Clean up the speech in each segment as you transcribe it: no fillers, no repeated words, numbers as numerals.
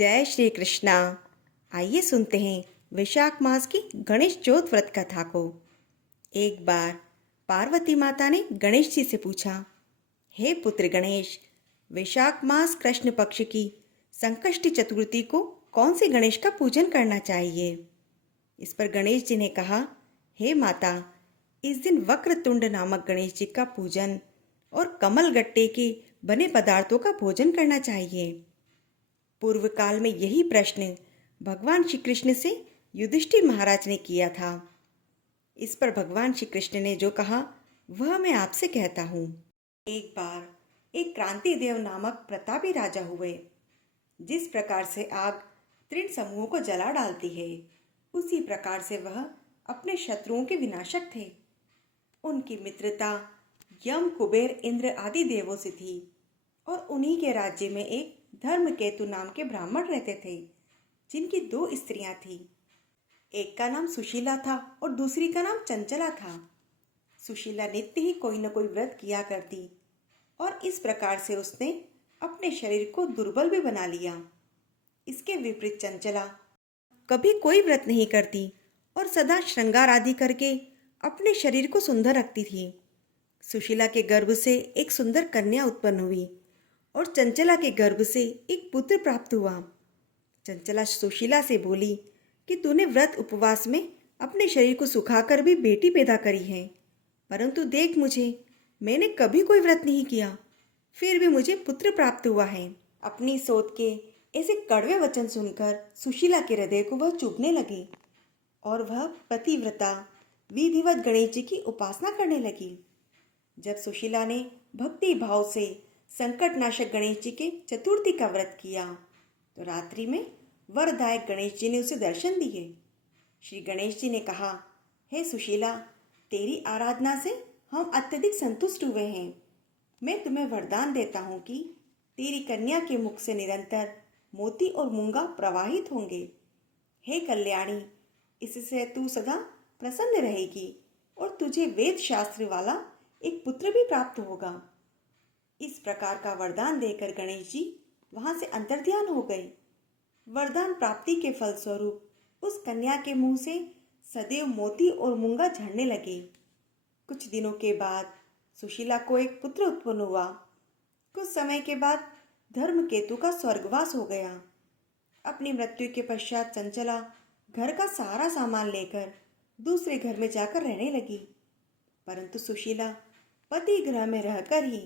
जय श्री कृष्णा। आइए सुनते हैं वैशाख मास की गणेश चौथ व्रत कथा को। एक बार पार्वती माता ने गणेश जी से पूछा, हे पुत्र गणेश, वैशाख मास कृष्ण पक्ष की संकष्टी चतुर्थी को कौन से गणेश का पूजन करना चाहिए। इस पर गणेश जी ने कहा, हे माता, इस दिन वक्रतुंड नामक गणेश जी का पूजन और कमल गट्टे के बने पदार्थों का भोजन करना चाहिए। पूर्व काल में यही प्रश्न भगवान श्री कृष्ण से युधिष्ठिर महाराज ने किया था। इस पर भगवान श्री कृष्ण ने जो कहा वह मैं आपसे कहता हूँ। एक बार एक क्रांतिदेव नामक प्रतापी राजा हुए। जिस प्रकार से आग तृण समूहों को जला डालती है, उसी प्रकार से वह अपने शत्रुओं के विनाशक थे। उनकी मित्रता यम, कुबेर, इंद्र आदि देवों से थी और उन्हीं के राज्य में एक धर्मकेतु नाम के ब्राह्मण रहते थे, जिनकी 2 स्त्रियां थीं। एक का नाम सुशीला था और दूसरी का नाम चंचला था। सुशीला नित्य ही कोई न कोई व्रत किया करती और इस प्रकार से उसने अपने शरीर को दुर्बल भी बना लिया। इसके विपरीत चंचला कभी कोई व्रत नहीं करती और सदा श्रृंगार आदि करके अपने शरीर को सुंदर रखती थी। सुशीला के गर्भ से एक सुंदर कन्या उत्पन्न हुई और चंचला के गर्भ से एक पुत्र प्राप्त हुआ। चंचला सुशीला से बोली कि तूने व्रत उपवास में अपने शरीर को सुखाकर भी बेटी पैदा करी है, परंतु देख मुझे, मैंने कभी कोई व्रत नहीं किया, फिर भी मुझे पुत्र प्राप्त हुआ है। अपनी सोच के ऐसे कड़वे वचन सुनकर सुशीला के हृदय को वह चुभने लगी और वह पतिव्रता विधिवत गणेश जी की उपासना करने लगी। जब सुशीला ने भक्ति भाव से संकटनाशक गणेश जी के चतुर्थी का व्रत किया तो रात्रि में वरदायक गणेश जी ने उसे दर्शन दिए। श्री गणेश जी ने कहा, हे सुशीला, तेरी आराधना से हम अत्यधिक संतुष्ट हुए हैं। मैं तुम्हें वरदान देता हूँ कि तेरी कन्या के मुख से निरंतर मोती और मूंगा प्रवाहित होंगे। हे कल्याणी, इससे तू सदा प्रसन्न रहेगी और तुझे वेद शास्त्र वाला एक पुत्र भी प्राप्त होगा। इस प्रकार का वरदान देकर गणेश जी वहां से अंतर्ध्यान हो गए। वरदान प्राप्ति के फलस्वरूप उस कन्या के मुंह से सदैव मोती और मूंगा झड़ने लगे। कुछ दिनों के बाद सुशीला को एक पुत्र उत्पन्न हुआ। कुछ समय के बाद धर्मकेतु का स्वर्गवास हो गया। अपनी मृत्यु के पश्चात चंचला घर का सारा सामान लेकर दूसरे घर में जाकर रहने लगी, परंतु सुशीला पति गृह में रहकर ही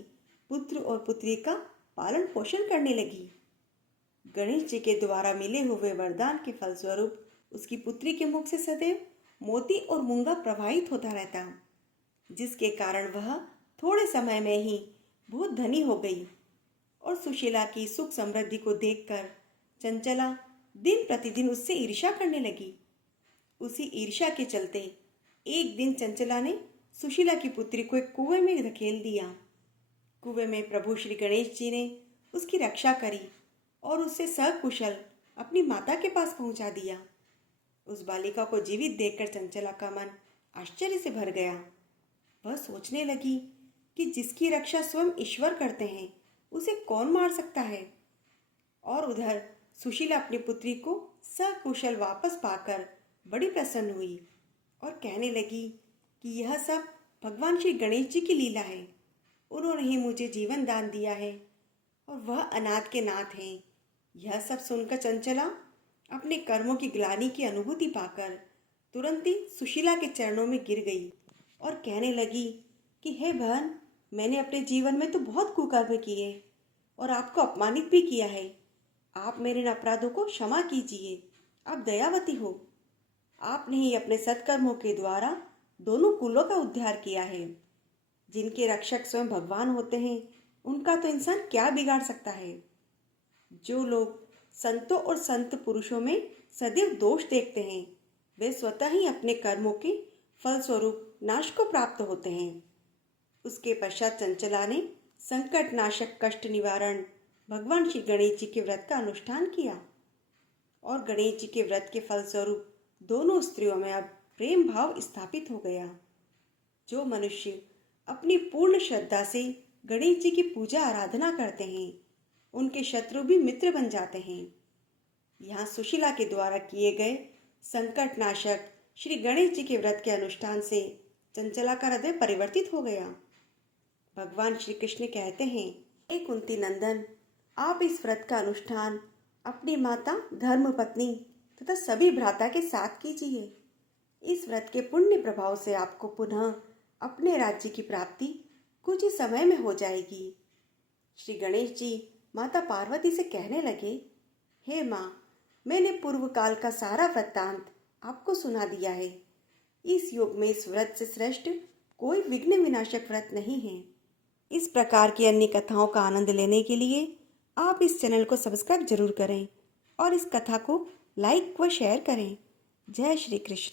पुत्र और पुत्री का पालन पोषण करने लगी। गणेश जी के द्वारा मिले हुए वरदान के फलस्वरूप उसकी पुत्री के मुख से सदैव मोती और मूंगा प्रवाहित होता रहता, जिसके कारण वह थोड़े समय में ही बहुत धनी हो गई। और सुशीला की सुख समृद्धि को देखकर चंचला दिन प्रतिदिन उससे ईर्ष्या करने लगी। उसी ईर्ष्या के चलते एक दिन चंचला ने सुशीला की पुत्री को एक कुएं में धकेल दिया। कुएं में प्रभु श्री गणेश जी ने उसकी रक्षा करी और उसे सकुशल अपनी माता के पास पहुंचा दिया। उस बालिका को जीवित देखकर चंचला का मन आश्चर्य से भर गया। वह सोचने लगी कि जिसकी रक्षा स्वयं ईश्वर करते हैं, उसे कौन मार सकता है। और उधर सुशीला अपनी पुत्री को सकुशल वापस पाकर बड़ी प्रसन्न हुई और कहने लगी कि यह सब भगवान श्री गणेश जी की लीला है। उन्होंने ही मुझे जीवन दान दिया है और वह अनाथ के नाथ हैं। यह सब सुनकर चंचला अपने कर्मों की ग्लानि की अनुभूति पाकर तुरंत ही सुशीला के चरणों में गिर गई और कहने लगी कि हे बहन, मैंने अपने जीवन में तो बहुत कुकर्म किए और आपको अपमानित भी किया है। आप मेरे इन अपराधों को क्षमा कीजिए। आप दयावती हो। आपने ही अपने सत्कर्मों के द्वारा दोनों कुलों का उद्धार किया है। जिनके रक्षक स्वयं भगवान होते हैं, उनका तो इंसान क्या बिगाड़ सकता है। जो लोग संतों और संत पुरुषों में सदैव दोष देखते हैं, वे स्वतः ही अपने कर्मों के फलस्वरूप नाश को प्राप्त होते हैं। उसके पश्चात चंचला ने संकट नाशक कष्ट निवारण भगवान श्री गणेश जी के व्रत का अनुष्ठान किया और गणेश जी के व्रत के फलस्वरूप दोनों स्त्रियों में अब प्रेम भाव स्थापित हो गया। जो मनुष्य अपनी पूर्ण श्रद्धा से गणेश जी की पूजा आराधना करते हैं, उनके शत्रु भी मित्र बन जाते हैं। यहाँ सुशीला के द्वारा किए गए संकट नाशक श्री गणेश जी के व्रत के अनुष्ठान से चंचला का हृदय परिवर्तित हो गया। भगवान श्री कृष्ण कहते हैं, हे कुंती नंदन, आप इस व्रत का अनुष्ठान अपनी माता, धर्मपत्नी तथा सभी भ्राता के साथ कीजिए। इस व्रत के पुण्य प्रभाव से आपको पुनः अपने राज्य की प्राप्ति कुछ ही समय में हो जाएगी। श्री गणेश जी माता पार्वती से कहने लगे, हे माँ, मैंने पूर्व काल का सारा वृत्तांत आपको सुना दिया है। इस युग में इस व्रत से श्रेष्ठ कोई विघ्न विनाशक व्रत नहीं है। इस प्रकार की अन्य कथाओं का आनंद लेने के लिए आप इस चैनल को सब्सक्राइब जरूर करें और इस कथा को लाइक व शेयर करें। जय श्री कृष्ण।